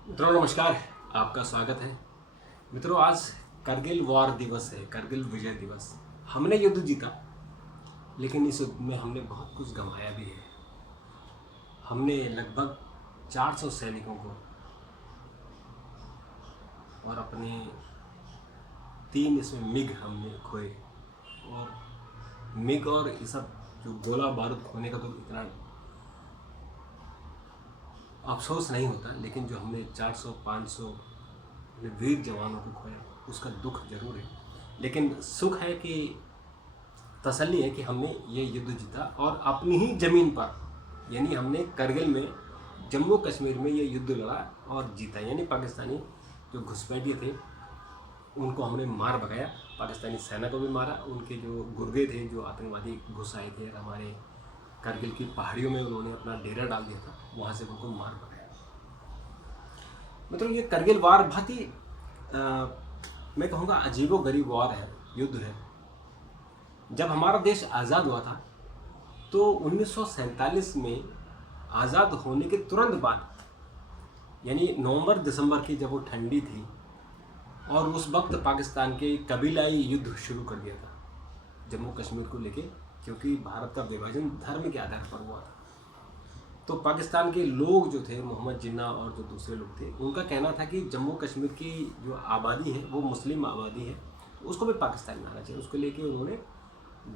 मित्रों नमस्कार। आपका स्वागत है। मित्रों आज करगिल वॉर दिवस है, करगिल विजय दिवस। हमने युद्ध जीता, लेकिन इस युद्ध में हमने बहुत कुछ गंवाया भी है। हमने लगभग 400 सैनिकों को और अपने 3 इसमें मिग हमने खोए। और मिग और ये सब जो गोला बारूद खोने का तो इतना अफसोस नहीं होता, लेकिन जो हमने 400-500 अपने वीर जवानों को खोया उसका दुख जरूर है। लेकिन सुख है कि तसल्ली है कि हमने ये युद्ध जीता और अपनी ही ज़मीन पर, यानी हमने करगिल में जम्मू कश्मीर में ये युद्ध लड़ा और जीता। यानी पाकिस्तानी जो घुसपैठिए थे उनको हमने मार भगाया, पाकिस्तानी सेना को भी मारा। उनके जो गुर्गे थे, जो आतंकवादी घुस आए थे और हमारे करगिल की पहाड़ियों में उन्होंने अपना डेरा डाल दिया था, वहाँ से उनको मार भगाया। मतलब ये करगिल वार बहुत ही मैं कहूँगा अजीबोगरीब वार है, युद्ध है। जब हमारा देश आज़ाद हुआ था तो 1947 में आज़ाद होने के तुरंत बाद, यानी नवंबर दिसंबर की जब वो ठंडी थी, और उस वक्त पाकिस्तान के कबीलाई युद्ध शुरू कर दिया था जम्मू कश्मीर को लेके, क्योंकि भारत का विभाजन धर्म के आधार पर हुआ था। तो पाकिस्तान के लोग जो थे, मोहम्मद जिन्ना और जो दूसरे लोग थे, उनका कहना था कि जम्मू कश्मीर की जो आबादी है वो मुस्लिम आबादी है, उसको भी पाकिस्तान में आना चाहिए। उसको लेके उन्होंने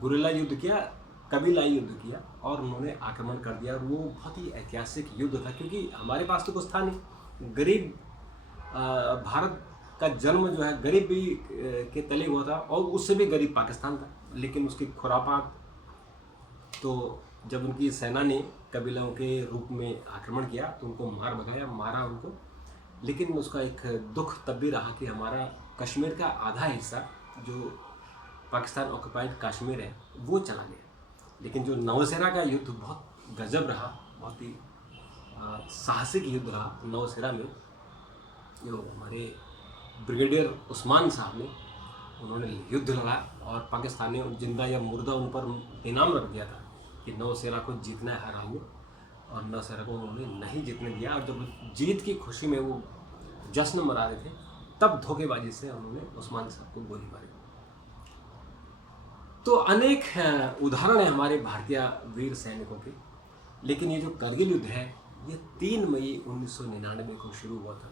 गुरिल्ला युद्ध किया, कबीलाई युद्ध किया और उन्होंने आक्रमण कर दिया। और वो बहुत ही ऐतिहासिक युद्ध था, क्योंकि हमारे पास तो कुछ था नहीं। गरीब भारत का जन्म जो है गरीबी के तले हुआ था, और उससे भी गरीब पाकिस्तान था। लेकिन उसकी खुरापात, तो जब उनकी सेना ने कबीलों के रूप में आक्रमण किया तो उनको मार भगाया, मारा उनको। लेकिन उसका एक दुख तब भी रहा कि हमारा कश्मीर का आधा हिस्सा जो पाकिस्तान ऑक्युपाइड कश्मीर है वो चला गया। लेकिन जो नौसेरा का युद्ध बहुत गजब रहा, बहुत ही साहसिक युद्ध रहा। नौसेरा में जो हमारे ब्रिगेडियर उस्मान साहब ने, उन्होंने युद्ध लड़ा और पाकिस्तान ने जिंदा या मुर्दा उन पर इनाम रख दिया था कि नौसेरा को जीतना है हर हाल में, और नौसेरा को उन्होंने नहीं जीतने दिया। और जब जीत की खुशी में वो जश्न मना रहे थे, तब धोखेबाजी से उन्होंने उस्मान साहब को गोली मारी। तो अनेक उदाहरण है हमारे भारतीय वीर सैनिकों के। लेकिन ये जो करगिल युद्ध है ये 3 मई 1999 को शुरू हुआ था,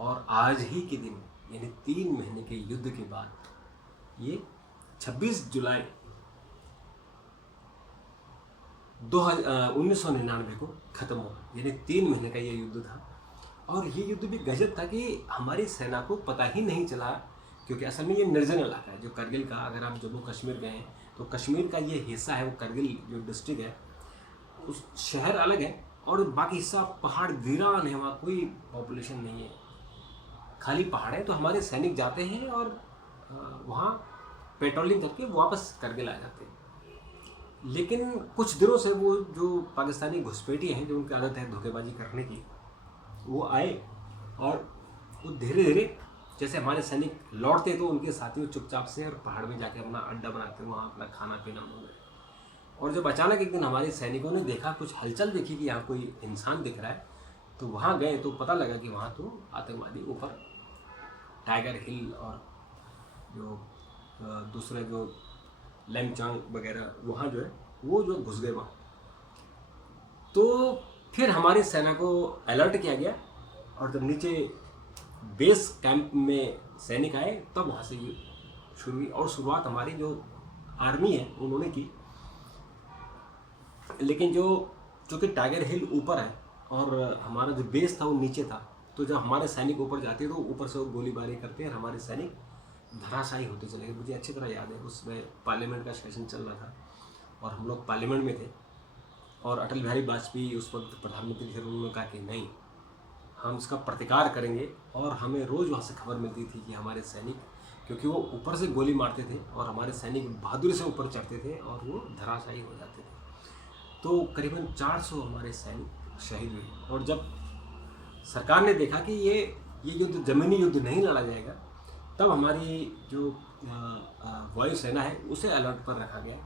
और आज ही के दिन यानी 3 महीने के युद्ध के बाद ये 26 जुलाई 1999 को ख़त्म हुआ। यानी 3 महीने का ये युद्ध था। और ये युद्ध भी गजब था कि हमारी सेना को पता ही नहीं चला, क्योंकि असल में ये निर्जन इलाका है जो करगिल का। अगर आप जम्मू कश्मीर गए हैं तो कश्मीर का ये हिस्सा है, वो करगिल जो डिस्ट्रिक्ट है, उस शहर अलग है और बाकी हिस्सा पहाड़ वीरान है, वहाँ कोई पॉपुलेशन नहीं है, खाली पहाड़ है। तो हमारे सैनिक जाते हैं और वहाँ पेट्रोलिंग करके वापस करगिल आ जाते हैं। लेकिन कुछ दिनों से वो जो पाकिस्तानी घुसपैठिए हैं, जो उनकी आदत है धोखेबाजी करने की, वो आए और वो धीरे धीरे, जैसे हमारे सैनिक लौटते तो उनके साथियों चुपचाप से और पहाड़ में जाके अपना अड्डा बनाते, वहाँ अपना खाना पीना हो गया। और जब अचानक एक दिन हमारे सैनिकों ने देखा, कुछ हलचल देखी कि यहाँ कोई इंसान दिख रहा है, तो वहाँ गए तो पता लगा कि वहाँ तो आतंकवादी ऊपर टाइगर हिल और जो दूसरे जो लैमचांग वगैरह वहाँ जो है वो जो घुस गए वहाँ। तो फिर हमारी सेना को अलर्ट किया गया, और जब नीचे बेस कैंप में सैनिक आए तब वहाँ से ये शुरू हुई। और शुरुआत हमारी जो आर्मी है उन्होंने की। लेकिन जो चूँकि टाइगर हिल ऊपर है और हमारा जो बेस था वो नीचे था, तो जब हमारे सैनिक ऊपर जाते तो ऊपर से वो गोलीबारी करते हैं और हमारे सैनिक धराशायी होते चले गए। मुझे अच्छी तरह याद है, उसमें पार्लियामेंट का सेशन चल रहा था और हम लोग पार्लियामेंट में थे, और अटल बिहारी वाजपेयी उस वक्त प्रधानमंत्री थे। उन्होंने कहा कि नहीं, हम इसका प्रतिकार करेंगे। और हमें रोज़ वहाँ से खबर मिलती थी कि हमारे सैनिक, क्योंकि वो ऊपर से गोली मारते थे और हमारे सैनिक बहादुरी से ऊपर चढ़ते थे और वो धराशायी हो जाते थे। तो करीबन 400 हमारे सैनिक शहीद हुए। और जब सरकार ने देखा कि ये युद्ध ज़मीनी युद्ध नहीं लड़ा जाएगा, तब हमारी जो वायुसेना है उसे अलर्ट पर रखा गया।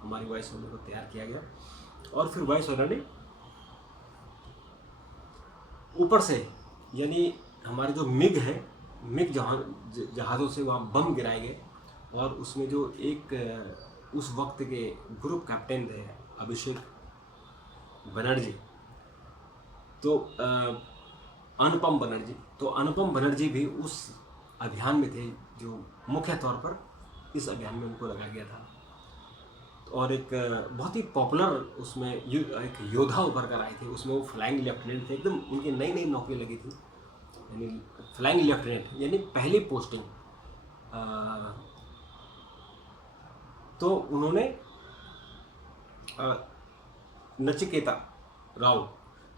हमारी वायुसेना को तैयार किया गया और फिर वायुसेना ने ऊपर से यानी हमारे जो मिग है, मिग जहाज़ों से वहाँ बम गिराए गए, और उसमें जो एक उस वक्त के ग्रुप कैप्टन थे अभिषेक बनर्जी, तो अनुपम बनर्जी, तो अनुपम बनर्जी भी उस अभियान में थे, जो मुख्य तौर पर इस अभियान में उनको लगाया गया था। और एक बहुत ही पॉपुलर उसमें एक योद्धा उभर कर आए थे, उसमें वो फ्लाइंग लेफ्टिनेंट थे, एकदम उनकी नई नई नौकरी लगी थी, यानी फ्लाइंग लेफ्टिनेंट यानी पहली पोस्टिंग। तो उन्होंने नचिकेता राव,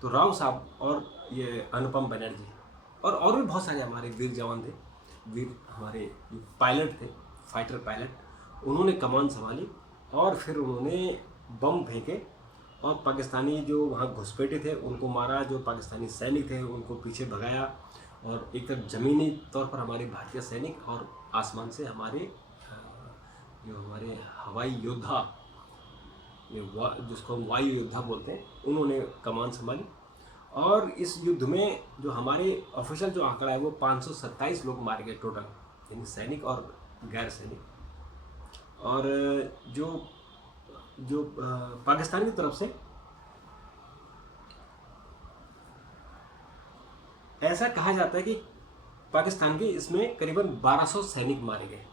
तो राव साहब और ये अनुपम बनर्जी और भी बहुत सारे हमारे वीर जवान थे, वीर हमारे जो पायलट थे, फाइटर पायलट, उन्होंने कमान संभाली और फिर उन्होंने बम फेंके और पाकिस्तानी जो वहाँ घुसपैठे थे उनको मारा, जो पाकिस्तानी सैनिक थे उनको पीछे भगाया, और एक तरफ ज़मीनी तौर पर हमारे भारतीय सैनिक और आसमान से हमारे जो हमारे हवाई योद्धा, जिसको हम वायु योद्धा बोलते हैं, उन्होंने कमान संभाली। और इस युद्ध में जो हमारे ऑफिशियल जो आंकड़ा है वो 527 लोग मारे गए टोटल, यानी सैनिक और गैर सैनिक। और जो जो पाकिस्तान की तरफ से ऐसा कहा जाता है कि पाकिस्तान के इसमें करीबन 1200 सैनिक मारे गए,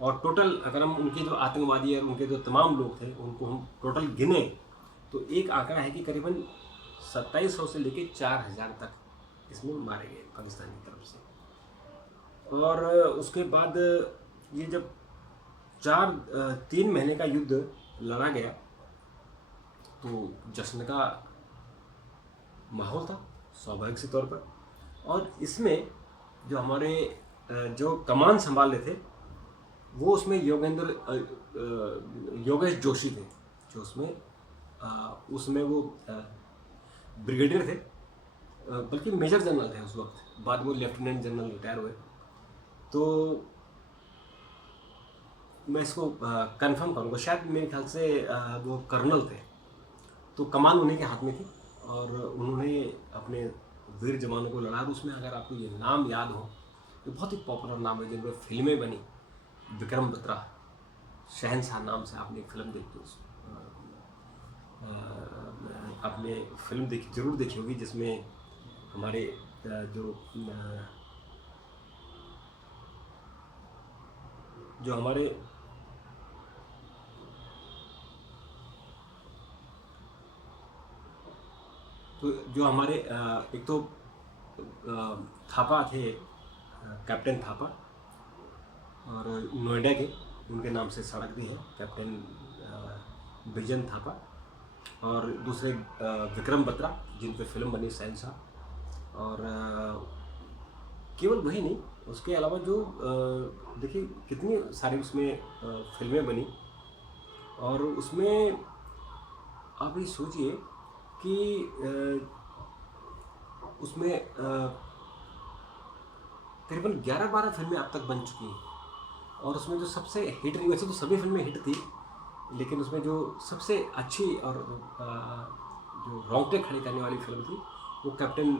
और टोटल अगर हम उनके जो आतंकवादी और उनके जो तमाम लोग थे उनको हम टोटल गिने तो एक आंकड़ा है कि करीबन 2700 से लेकर 4000 तक इसमें मारे गए पाकिस्तान की तरफ से। और उसके बाद ये जब 3 महीने का युद्ध लड़ा गया तो जश्न का माहौल था स्वाभाविक से तौर पर। और इसमें जो हमारे जो कमान संभाल रहे थे वो उसमें योगेश जोशी थे, जो उसमें वो ब्रिगेडियर थे, बल्कि मेजर जनरल थे उस वक्त, बाद में वो लेफ्टिनेंट जनरल रिटायर हुए। तो मैं इसको कंफर्म करूँगा, शायद मेरे ख्याल से वो कर्नल थे, तो कमान उन्हीं के हाथ में थी और उन्होंने अपने वीर जवानों को लड़ा। उसमें अगर आपको ये नाम याद हो तो बहुत ही पॉपुलर नाम है, जिन पर फिल्में बनी, विक्रम बत्रा, शहंशाह नाम से आपने एक फिल्म देखी, आपने फिल्म देखी जरूर देखी होगी, जिसमें हमारे जो हमारे तो जो हमारे एक तो थापा थे, कैप्टन थापा, और नोएडा के उनके नाम से सड़क भी है, कैप्टन बिजन थापा, और दूसरे विक्रम बत्रा जिन पे फिल्म बनी शहंशाह। और केवल वही नहीं, उसके अलावा जो देखिए कितनी सारी उसमें फिल्में बनी, और उसमें आप ये सोचिए कि उसमें तकरीबन 11-12 फिल्में अब तक बन चुकी हैं। और उसमें जो सबसे हिट रही, वैसे तो सभी फिल्में हिट थी, लेकिन उसमें जो सबसे अच्छी और जो रोंगटे खड़े करने वाली फिल्म थी वो कैप्टन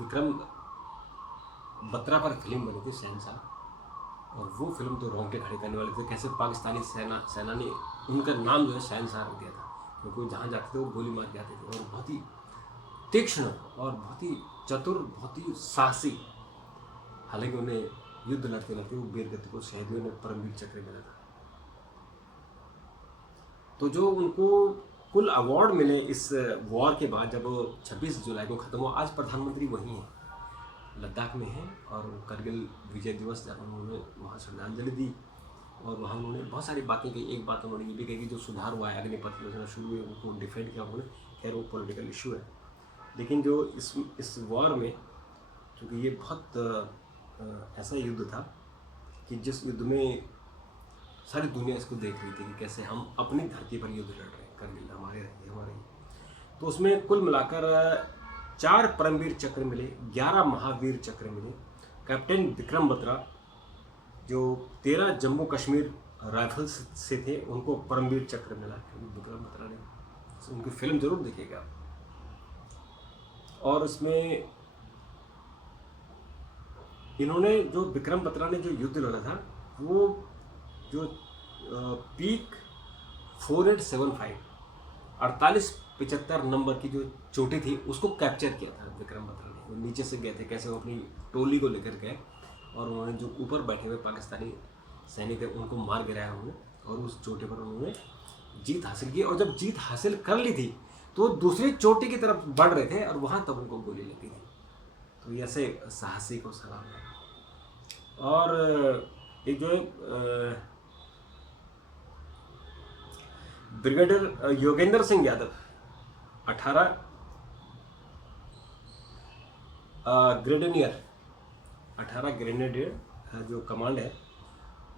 विक्रम बत्रा पर फिल्म बनी थी शहंशाह। और वो फिल्म तो रोंगटे खड़े करने वाली थी, कैसे पाकिस्तानी सेनानी, उनका नाम जो है शहंशाह रख दिया था, क्योंकि वो जहाँ जाते थे वो गोली मार के आते थे, और बहुत ही तीक्ष्ण और बहुत ही चतुर, बहुत ही साहसी। हालांकि उन्हें युद्ध लड़ते लड़ते वो वीरगति को शहीदियों ने परमवीर चक्र मिला था। तो जो उनको कुल अवार्ड मिले इस वॉर के बाद, जब 26 जुलाई को ख़त्म हुआ, आज प्रधानमंत्री वही हैं, लद्दाख में हैं, और करगिल विजय दिवस जब उन्होंने वहाँ श्रद्धांजलि दी और वहाँ उन्होंने बहुत सारी बातें कही। एक बात उन्होंने ये भी कही कि जो सुधार हुआ है, अग्निपथ योजना शुरू हुई, उनको डिफेंड किया उन्होंने, खैर वो पॉलिटिकल इशू है, लेकिन जो इस वॉर में, क्योंकि ये बहुत ऐसा युद्ध था कि जिस युद्ध में सारी दुनिया इसको देख रही थी कि कैसे हम अपनी धरती पर युद्ध लड़ रहे हैं, करगिल हमारे। तो उसमें कुल मिलाकर 4 परमवीर चक्र मिले, 11 महावीर चक्र मिले। कैप्टन विक्रम बत्रा जो 13 जम्मू कश्मीर राइफल्स से थे, उनको परमवीर चक्र मिला विक्रम बत्रा ने, उनकी फिल्म जरूर देखिएगा। और उसमें इन्होंने जो विक्रम बत्रा ने जो युद्ध लड़ा था वो जो पीक 4875 4875 नंबर की जो चोटी थी उसको कैप्चर किया था विक्रम बत्रा ने। वो नीचे से गए थे, कैसे वो अपनी टोली को लेकर गए और उन्होंने जो ऊपर बैठे हुए पाकिस्तानी सैनिक थे उनको मार गिराया उन्होंने और उस चोटी पर उन्होंने जीत हासिल की। और जब जीत हासिल कर ली थी तो दूसरी चोटी की तरफ बढ़ रहे थे और वहाँ तब उनको गोली लगी थी। तो ये ऐसे साहसी को सलाम है। और एक जो brigadier Yogendra Singh Yadav 18 grenadier 18 grenadier जो कमांड है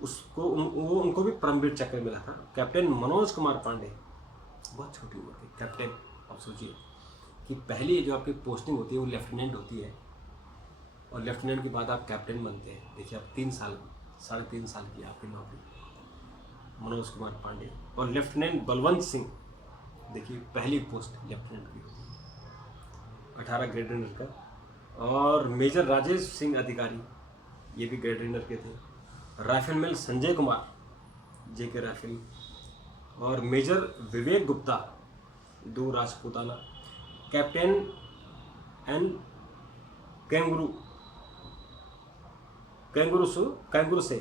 उसको उनको भी परमवीर चक्र मिला था। कैप्टन मनोज कुमार पांडे बहुत छोटी उम्र के कैप्टन। आप सोचिए कि पहली जो आपकी पोस्टिंग होती है वो लेफ्टिनेंट होती है और लेफ्टिनेंट के बाद आप कैप्टन बनते हैं। देखिए आप 3 साल 3.5 साल की आपकी नौकरी। मनोज कुमार पांडे और लेफ्टिनेंट बलवंत सिंह, देखिए पहली पोस्ट लेफ्टिनेंट की होती है 18 ग्रेनेडियर का। और मेजर राजेश सिंह अधिकारी ये भी ग्रेनेडियर के थे। राइफलमैन संजय कुमार जेके राइफल और मेजर विवेक गुप्ता 2 राजपूताना। कैप्टन एन कैंगुरु से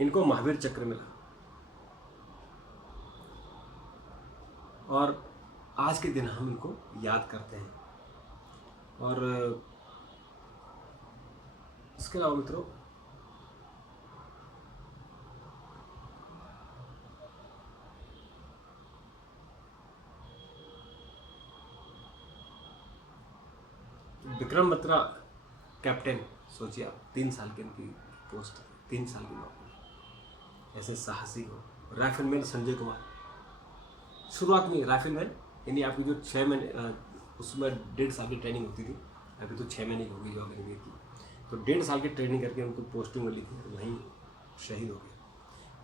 इनको महावीर चक्र मिला। और आज के दिन हम इनको याद करते हैं। और इसके अलावा मित्रों विक्रम बत्रा कैप्टन, सोचिए आप 3 साल की उनकी पोस्ट, 3 साल की नौकरी, ऐसे साहसी हो। राइफलमैन संजय कुमार शुरुआत में राइफलमैन यानी आपकी जो 6 महीने उसमें 1.5 साल की ट्रेनिंग होती थी, अभी तो 6 महीने की होगी जो अग्निवीर की, तो 1.5 साल की ट्रेनिंग करके उनको पोस्टिंग मिली थी, वहीं शहीद हो गए।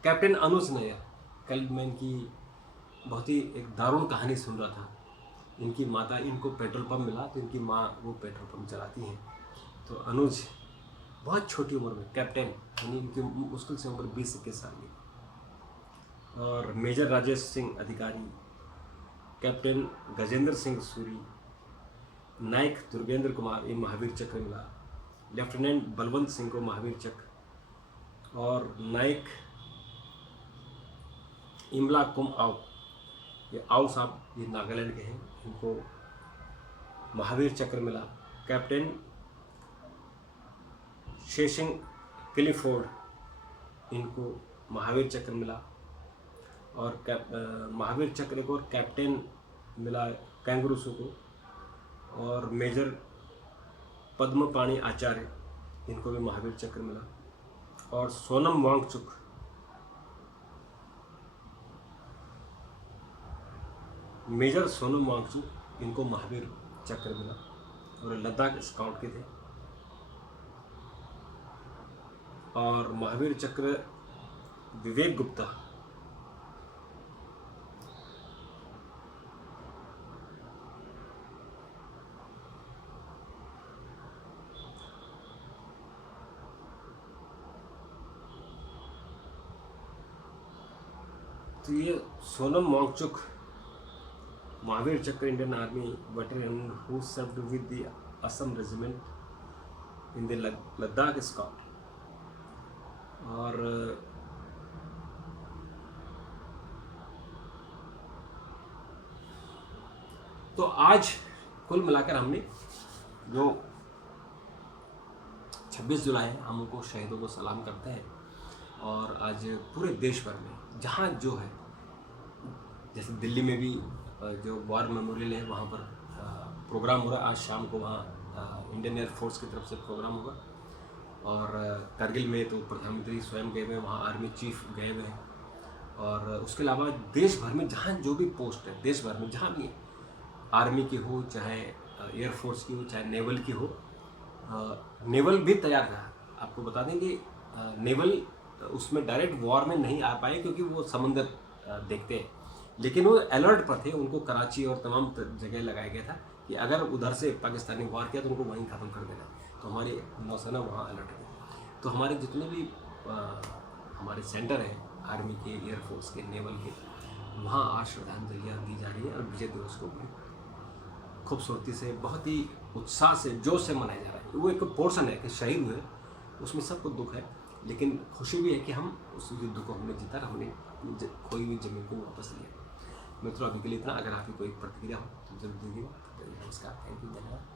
कैप्टन अनुज नायर, कल मैं इनकी बहुत ही एक दारुण कहानी सुन रहा था। इनकी माता, इनको पेट्रोल पंप मिला तो इनकी माँ वो पेट्रोल पंप चलाती हैं। तो अनुज बहुत छोटी उम्र में कैप्टन, यानी इनकी मुश्किल से उम्र 20-21 साल की। और मेजर राजेश सिंह अधिकारी, कैप्टन गजेंद्र सिंह सूरी, नायक दुर्गेंद्र कुमार ये महावीर चक्र मिला। लेफ्टिनेंट बलवंत सिंह को महावीर चक्र। और नायक इमला कुम आओ, ये आओ साहब ये नागालैंड के हैं, इनको महावीर चक्र मिला। कैप्टन शेशिंग क्लिफोर्ड इनको महावीर चक्र मिला। और महावीर चक्र को कैप्टन मिला कैंगुरुसू को। और मेजर पद्मपाणी आचार्य इनको भी महावीर चक्र मिला। और सोनम वांगचुक, मेजर सोनम वांगचुक इनको महावीर चक्र मिला और लद्दाख स्काउट के थे। और महावीर चक्र विवेक गुप्ता, तो ये सोनम वांगचुक महावीर चक्र Indian army veteran who served with the Assam regiment in the Ladakh scout. और तो आज कुल मिलाकर हमने जो 26 जुलाई है हम उनको शहीदों को सलाम करते हैं। और आज पूरे देश भर में जहाँ जो है, जैसे दिल्ली में भी जो वॉर मेमोरियल है वहाँ पर प्रोग्राम हो रहा है। आज शाम को वहाँ इंडियन एयरफोर्स की तरफ से प्रोग्राम होगा। और करगिल में तो प्रधानमंत्री स्वयं गए हुए हैं, वहाँ आर्मी चीफ गए हुए हैं। और उसके अलावा देश भर में जहाँ जो भी पोस्ट है, देश भर में जहाँ भी आर्मी की हो, चाहे एयरफोर्स की हो, चाहे नेवल की हो, नेवल भी तैयार रहा। आपको बता दें कि नेवल उसमें डायरेक्ट वॉर में नहीं आ पाए क्योंकि वो समंदर देखते हैं, लेकिन वो अलर्ट पर थे। उनको कराची और तमाम जगह लगाया गया था कि अगर उधर से पाकिस्तानी वॉर किया तो उनको वहीं ख़त्म कर देना। तो हमारी नौसेना वहाँ अलर्ट है। तो हमारे जितने भी हमारे सेंटर हैं आर्मी के, एयरफोर्स के, नेवल के, वहाँ आज श्रद्धांजलियाँ दी जा रही हैं और विजय दिवस को भी खूबसूरती से, बहुत ही उत्साह से, जोश से मनाया जा रहा है। वो एक पोर्शन है कि शहीद हुए, उसमें सबको दुख है, लेकिन खुशी भी है कि हम उस युद्ध को हमने जीता और हमने अपनी खोई हुई जमीन को वापस लिया। मित्रों, अभी के लिए इतना। अगर आपकी कोई प्रतिक्रिया हो तो जरूर दीजिएगा। नमस्कार, थैंक यू, धन्यवाद।